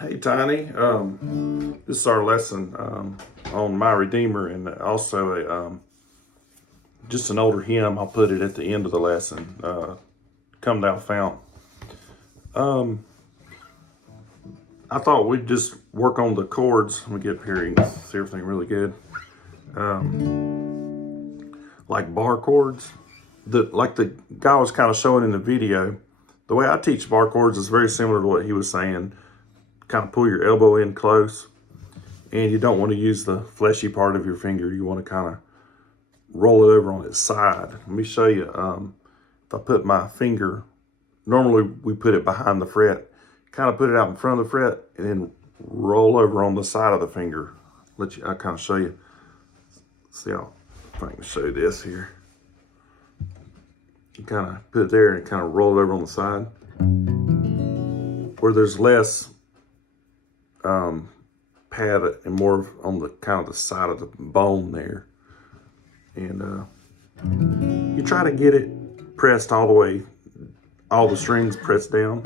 Hey Tiny, this is our lesson on My Redeemer, and also just an older hymn. I'll put it at the end of the lesson. Come Thou Fount. I thought we'd just work on the chords. Let me get up here and see everything really good. Like bar chords, like the guy was kind of showing in the video. The way I teach bar chords is very similar to what he was saying. Kind of pull your elbow in close, and you don't want to use the fleshy part of your finger. You want to kind of roll it over on its side. Let me show you. If I put my finger, normally we put it behind the fret, kind of put it out in front of the fret, and then roll over on the side of the finger. I'll kind of show you. See how, if I can show this here. You kind of put it there and kind of roll it over on the side. Where there's less pad and more on the kind of the side of the bone there, and you try to get it pressed all the way, all the strings pressed down.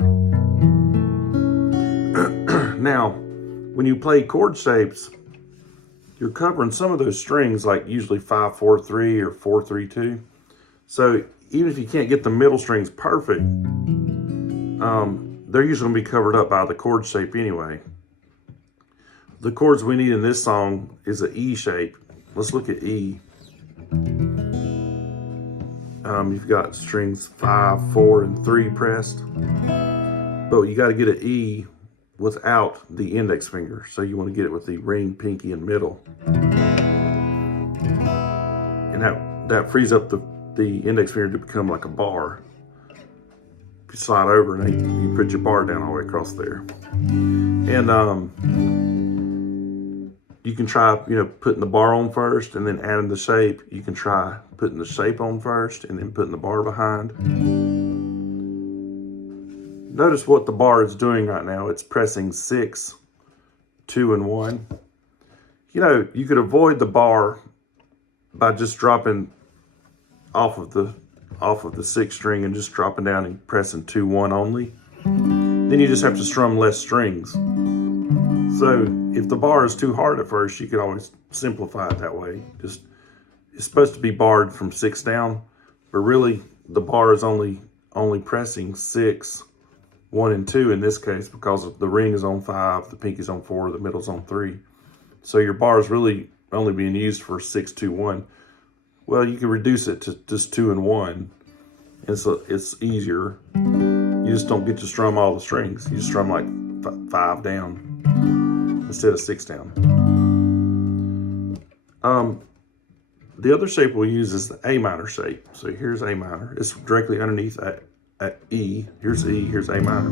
Now when you play chord shapes, you're covering some of those strings, like usually 5-4-3 or 4-3-2. So even if you can't get the middle strings perfect, they're usually going to be covered up by the chord shape anyway. The chords we need in this song is an E shape. Let's look at E. You've got strings 5, 4, and 3 pressed, but you got to get an E without the index finger. So you want to get it with the ring, pinky, and middle, and that frees up the index finger to become like a bar. If you slide over and you put your bar down all the way across there, and you can try, putting the bar on first and then adding the shape. You can try putting the shape on first and then putting the bar behind. Notice what the bar is doing right now. It's pressing 6, 2, and 1. You could avoid the bar by just dropping off of the 6th string and just dropping down and pressing 2, 1 only. Then you just have to strum less strings. So if the bar is too hard at first, you could always simplify it that way. It's supposed to be barred from 6 down, but really the bar is only pressing 6, 1, and 2 in this case, because the ring is on 5, the pinky's on 4, the middle's on 3. So your bar is really only being used for 6, 2, 1. Well, you can reduce it to just 2 and 1. And so it's easier. You just don't get to strum all the strings. You just strum like 5 down instead of 6 down. The other shape we'll use is the A minor shape. So here's A minor. It's directly underneath at E. Here's E, here's A minor.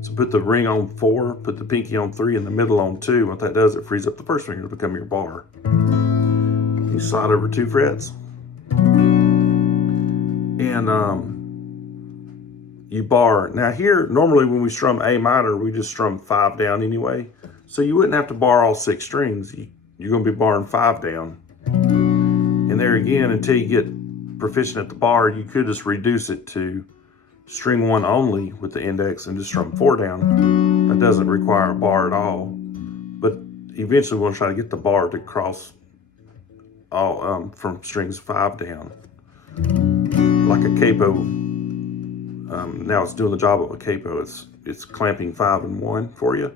So put the ring on 4, put the pinky on 3, and the middle on 2. What that does, it frees up the first finger to become your bar. You slide over 2 frets. And you bar. Now here, normally when we strum A minor, we just strum 5 down anyway. So you wouldn't have to bar all 6 strings. You're going to be barring 5 down. And there again, until you get proficient at the bar, you could just reduce it to string 1 only with the index and just strum 4 down. That doesn't require a bar at all. But eventually we'll try to get the bar to cross all from strings 5 down. Like a capo. Now it's doing the job of a capo. It's clamping 5 and 1 for you.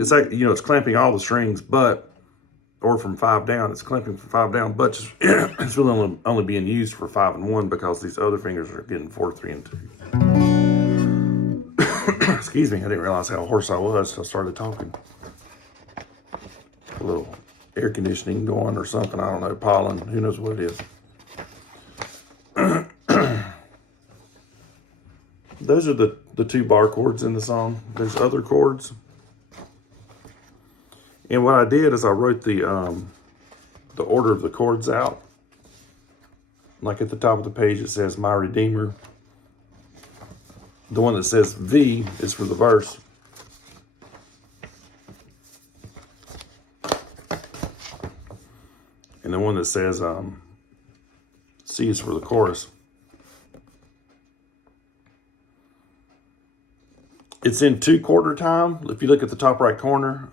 It's like, it's clamping all the strings, or from 5 down. It's clamping from 5 down, but it's really only being used for 5 and 1 because these other fingers are getting 4, 3, and 2. Excuse me, I didn't realize how hoarse I was until I started talking. A little air conditioning going or something, I don't know, pollen, who knows what it is. Those are the 2 bar chords in the song. There's other chords. And what I did is I wrote the order of the chords out. Like at the top of the page, it says My Redeemer. The one that says V is for the verse. And the one that says C is for the chorus. It's in 2/4 time. If you look at the top right corner,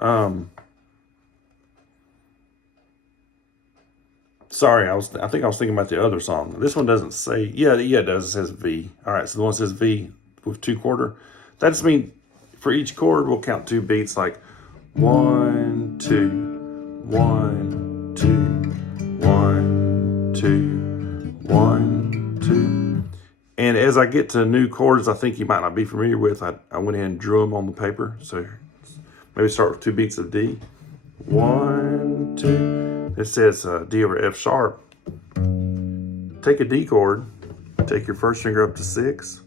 sorry, I think I was thinking about the other song. This one doesn't say, yeah, it does. It says V. All right, so the one that says V with 2/4. That just means for each chord, we'll count 2 beats, like 1, 2, 1, 2, 1, 2, 1, 2. And as I get to new chords I think you might not be familiar with, I went ahead and drew them on the paper. So maybe start with 2 beats of D. 1, 2. It says D over F sharp. Take a D chord, take your first finger up to 6,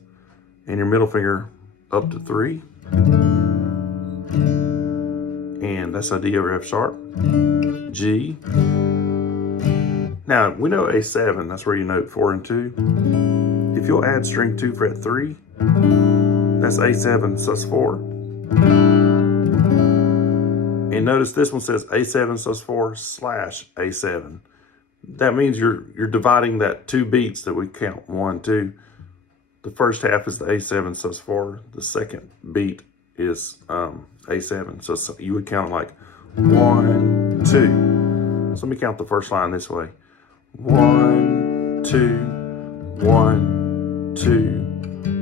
and your middle finger up to 3. And that's a D over F sharp. G. Now, we know A7, that's where you note 4 and 2. If you'll add string 2 fret 3, that's A7 sus4. And notice this one says A7 sus4 slash A7. That means you're dividing that 2 beats that we count 1, 2. The first half is the A7 sus4. The second beat is A7. So you would count like 1, 2. So let me count the first line this way. 1, 2, 1, 2,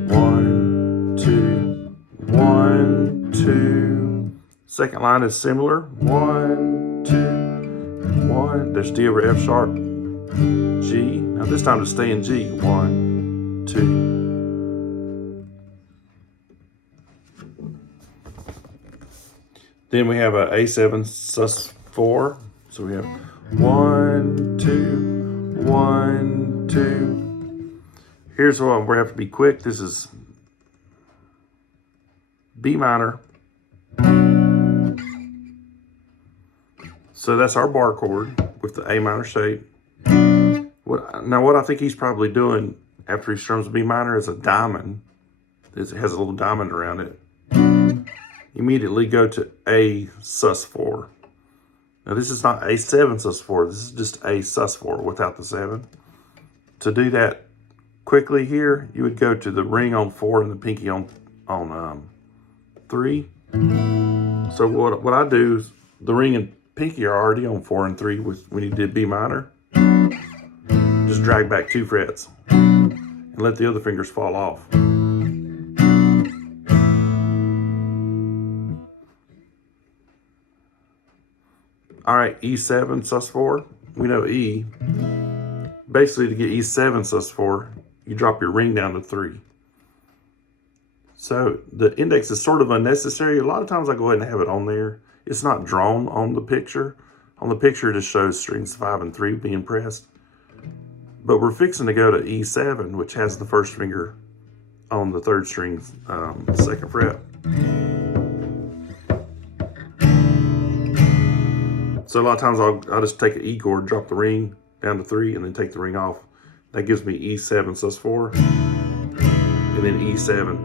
1, 2, 1, 2. Second line is similar. 1, 2, 1. There's D over F sharp. G. Now this time to stay in G. 1, 2. Then we have a A7 sus4. So we have 1, 2, 1, 2. Here's what we're going to have to be quick. This is B minor. So that's our bar chord with the A minor shape. What I think he's probably doing after he strums B minor is a diamond. It has a little diamond around it. Immediately go to A sus4. Now this is not A7 sus4. This is just A sus4 without the 7. To do that quickly here, you would go to the ring on 4 and the pinky on 3. So what I do is the ring and pinky are already on 4 and 3 when you did B minor. Just drag back 2 frets and let the other fingers fall off. All right, E7 sus4. We know E. Basically, to get E7 sus4, you drop your ring down to 3. So the index is sort of unnecessary. A lot of times I go ahead and have it on there. It's not drawn on the picture. On the picture, it just shows strings 5 and 3 being pressed. But we're fixing to go to E7, which has the first finger on the 3rd string, 2nd fret. So a lot of times I'll just take an E chord, drop the ring down to 3, and then take the ring off. That gives me E7 sus4, and then E7.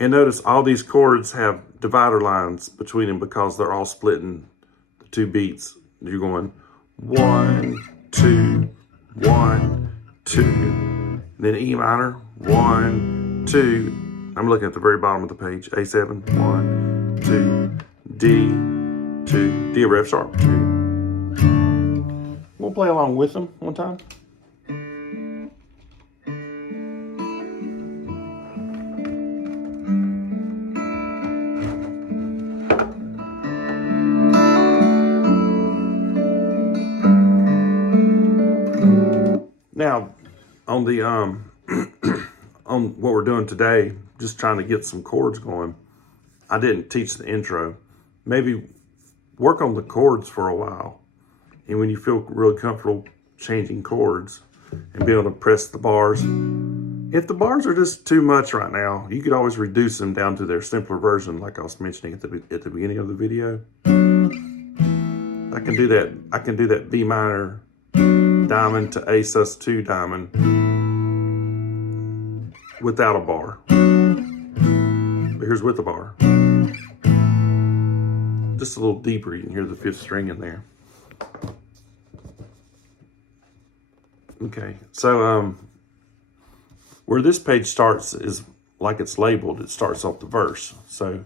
And notice all these chords have divider lines between them because they're all splitting the 2 beats. You're going 1, 2, 1, 2. And then E minor, 1, 2. I'm looking at the very bottom of the page. A7, 1, 2, D, 2, D over F sharp, 2. We'll play along with them one time. Now, on the on what we're doing today, just trying to get some chords going. I didn't teach the intro. Maybe work on the chords for a while, and when you feel really comfortable changing chords and be able to press the bars. If the bars are just too much right now, you could always reduce them down to their simpler version, like I was mentioning at the beginning of the video. I can do that. I can do that B minor diamond to A sus2 diamond without a bar. But here's with a bar. Just a little deeper, you can hear the 5th string in there. Okay, so Where this page starts is like it's labeled. It starts off the verse. So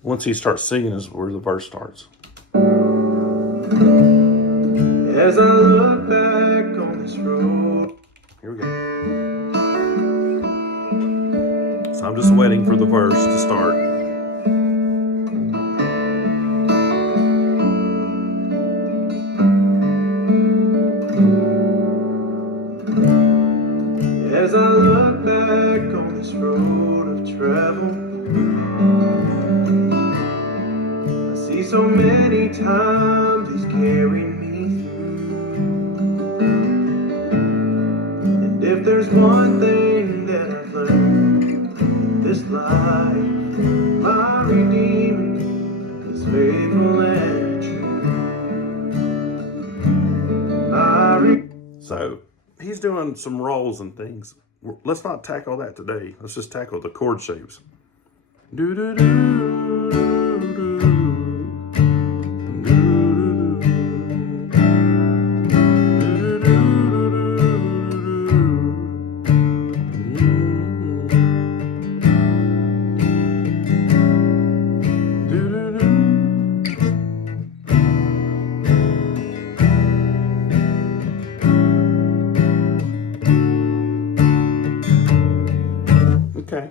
once he starts singing is where the verse starts. As I look back on this road. Here we go. So I'm just waiting for the verse to start. As I look back on this road of travel, I see so many times He's carried me through. And if there's one thing that I've learned in this life, my Redeemer is faithful and true. So He's doing some rolls and things. Let's not tackle that today. Let's just tackle the chord shapes. Do do do do do. Okay,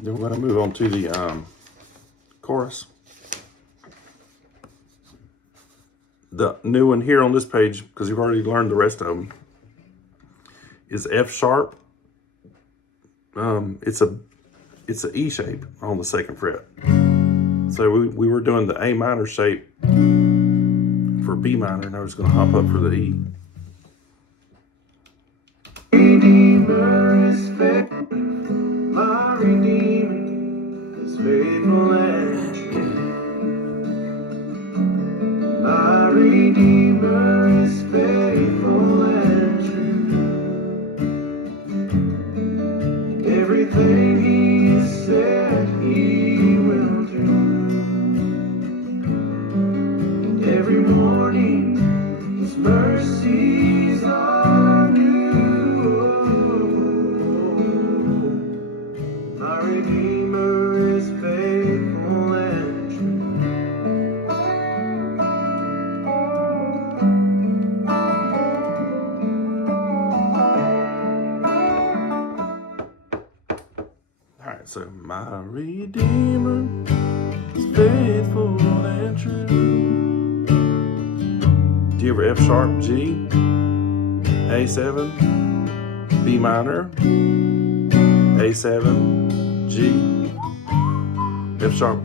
then we're going to move on to the chorus. The new one here on this page, because you've already learned the rest of them, is F sharp. It's a E shape on the 2nd fret. So we were doing the A minor shape for B minor, and I was going to hop up for the E. Redeemer is faithful, my Redeemer is faithful and true. My Redeemer is faithful and true. Everything He said He will do. And every morning His mercies are new. My Redeemer is faithful and true. All right, so my Redeemer is faithful and true. Do you ever F sharp, G, A7, B minor, A7, G, F sharp,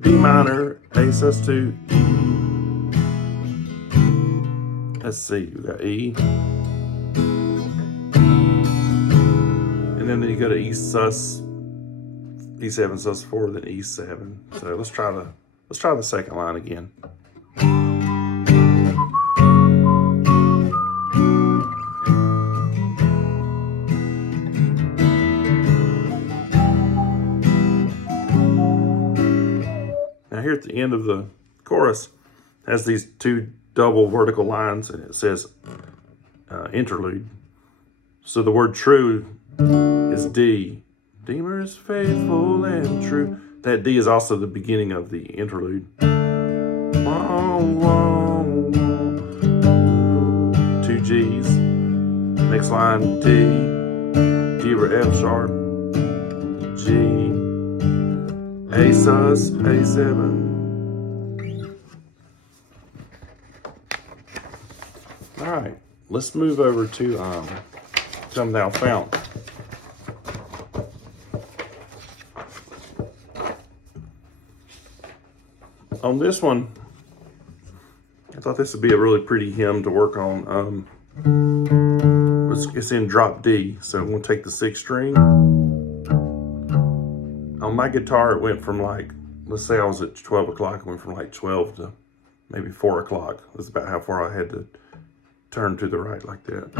B minor, A sus2, E. Let's see, we got E. And then you go to E sus, E7 sus4, then E7. So let's try the second line again. Now here at the end of the chorus has these two double vertical lines, and it says interlude. So the word true is D. Redeemer is faithful and true. That D is also the beginning of the interlude. Two G's. Next line D. G over F sharp. G. A sus, A7. All right, let's move over to Come Thou Fount. On this one, I thought this would be a really pretty hymn to work on. It's in drop D, so I'm going to take the 6th string. On my guitar, it went from like, let's say I was at 12 o'clock, it went from like 12 to maybe 4 o'clock. That's about how far I had to turn to the right like that.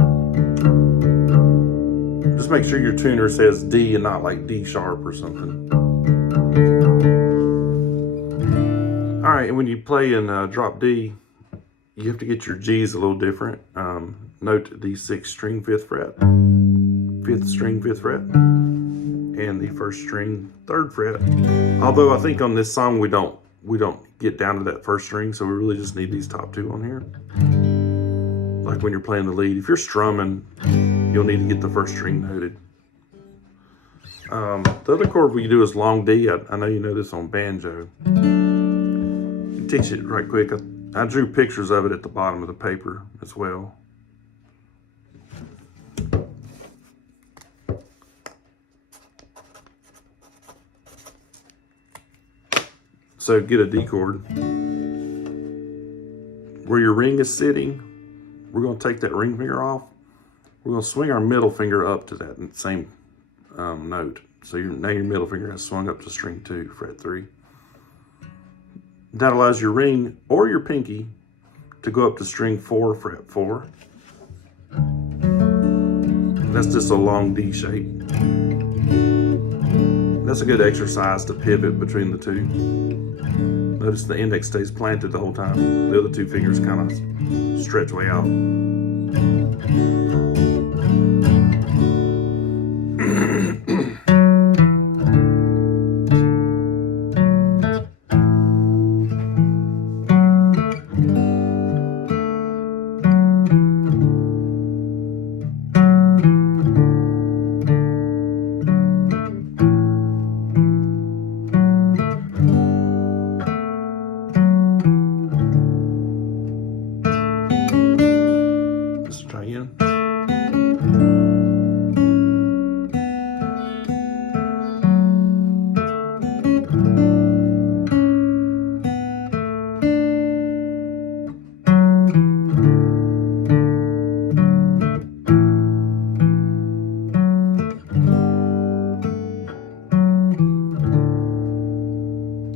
Just make sure your tuner says D and not like D sharp or something. All right, and when you play in drop D, you have to get your G's a little different. note the 6th string 5th fret, 5th string 5th fret, and the 1st string 3rd fret. Although I think on this song we don't get down to that 1st string, so we really just need these top 2 on here. Like when you're playing the lead, if you're strumming, you'll need to get the 1st string noted. The other chord we do is long D. I know you know this on banjo. I'll teach it right quick. I drew pictures of it at the bottom of the paper as well. So get a D chord. Where your ring is sitting, we're going to take that ring finger off. We're going to swing our middle finger up to that same note. So now your middle finger has swung up to string 2, fret 3. That allows your ring or your pinky to go up to string 4, fret 4. That's just a long D shape. That's a good exercise to pivot between the two. Notice the index stays planted the whole time. The other 2 fingers kind of stretch way out. Let's try again.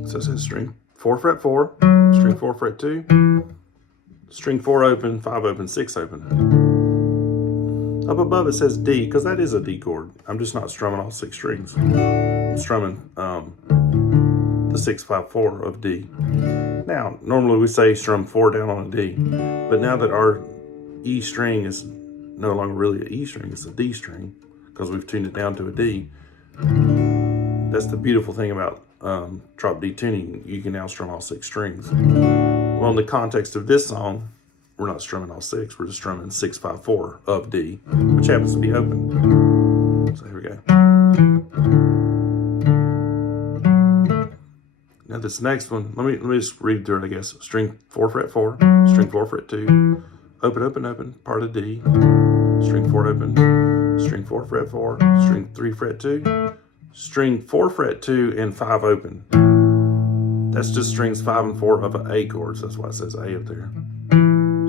So it says string 4, fret 4, string 4, fret 2, string 4 open, 5 open, 6 open. Up above it says D, because that is a D chord. I'm just not strumming all 6 strings. I'm strumming the 6, 5, 4 of D. Now, normally we say strum 4 down on a D, but now that our E string is no longer really an E string, it's a D string, because we've tuned it down to a D. That's the beautiful thing about drop D tuning. You can now strum all 6 strings. Well, in the context of this song, we're not strumming all 6. We're just strumming 6, 5, 4 of D, which happens to be open. So here we go. Now this next one, let me just read through it, I guess. String 4, fret 4, string 4, fret 2, open, open, open, part of D, string 4 open, string 4, fret 4, string 3, fret 2, string 4, fret 2, and 5 open. That's just strings 5 and 4 of an A chord, so that's why it says A up there.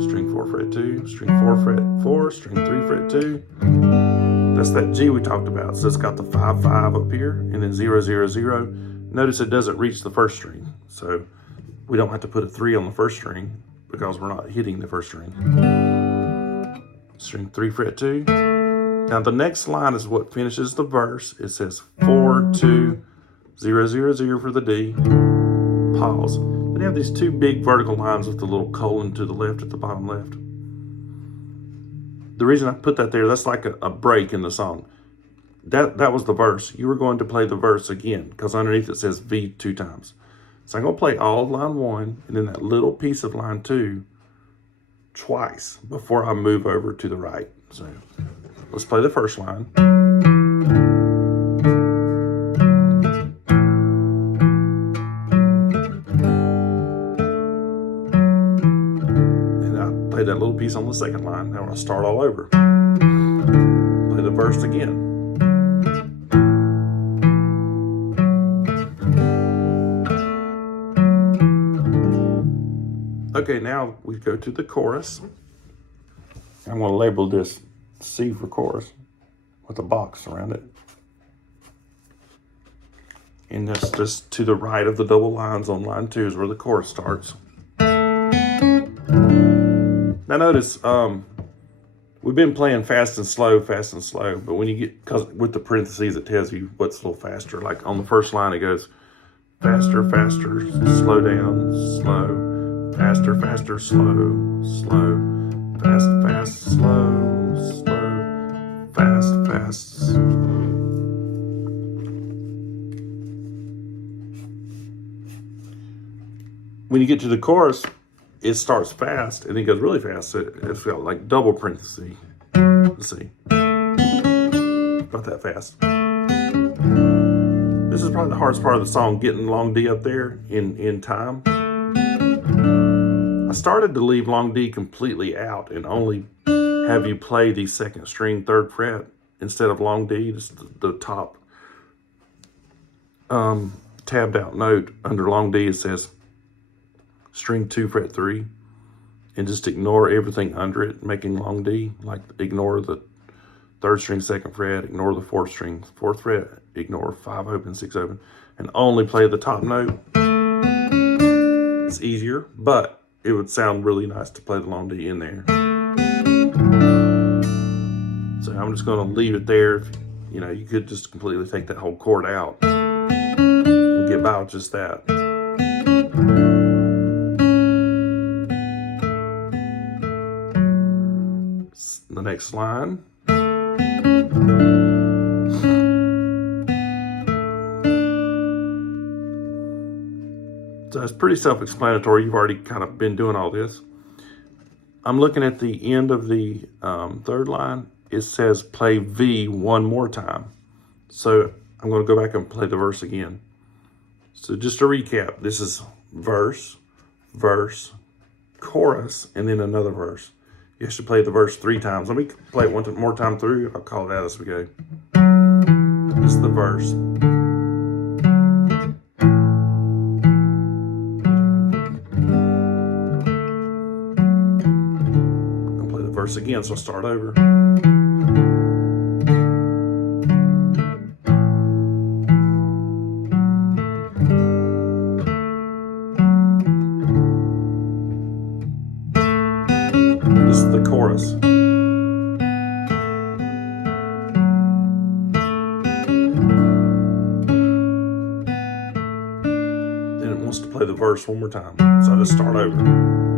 String 4, fret 2, string 4, fret 4, string 3, fret 2. That's that G we talked about. So it's got the 5, 5 up here, and then 0, 0, 0. Notice it doesn't reach the 1st string, so we don't have to put a 3 on the 1st string because we're not hitting the 1st string. String 3, fret 2. Now the next line is what finishes the verse. It says 4, 2, 0, 0, 0 for the D. Pause. Then you have these 2 big vertical lines with the little colon to the left at the bottom left. The reason I put that there, that's like a break in the song. That was the verse. You were going to play the verse again because underneath it says V 2 times. So I'm going to play all of line 1 and then that little piece of line 2 twice before I move over to the right. So let's play the first line. And I play that little piece on the second line. Now I'll start all over. Play the verse again. Okay, now we go to the chorus. I'm going to label this C for chorus with a box around it. And that's just to the right of the double lines on line 2 is where the chorus starts. Now notice, we've been playing fast and slow, but when you get, because with the parentheses it tells you what's a little faster. Like on the first line it goes faster, faster, slow down, slow, faster, faster, slow, slow, Fast, fast, slow, slow, fast, fast. When you get to the chorus, it starts fast and it goes really fast. So it's got like double parentheses. Let's see. About that fast. This is probably the hardest part of the song, getting long D up there in time. I started to leave long D completely out and only have you play the second string, 3rd fret instead of long D, just the top tabbed out note under long D. It says string 2, fret 3, and just ignore everything under it, making long D. Like ignore the 3rd string, 2nd fret, ignore the 4th string, 4th fret, ignore 5 open, 6 open, and only play the top note. It's easier, but it would sound really nice to play the long D in there. So I'm just going to leave it there. You know, you could just completely take that whole chord out and get by with just that. The next line. So it's pretty self-explanatory. You've already kind of been doing all this. I'm looking at the end of the 3rd line. It says play V one more time. So I'm going to go back and play the verse again. So just to recap, this is verse, verse, chorus, and then another verse. You have to play the verse 3 times. Let me play it one more time through. I'll call it out as we go. This is the verse. I'll play the verse again, so I'll start over. This is the chorus. Then it wants to play the verse one more time. So I just start over.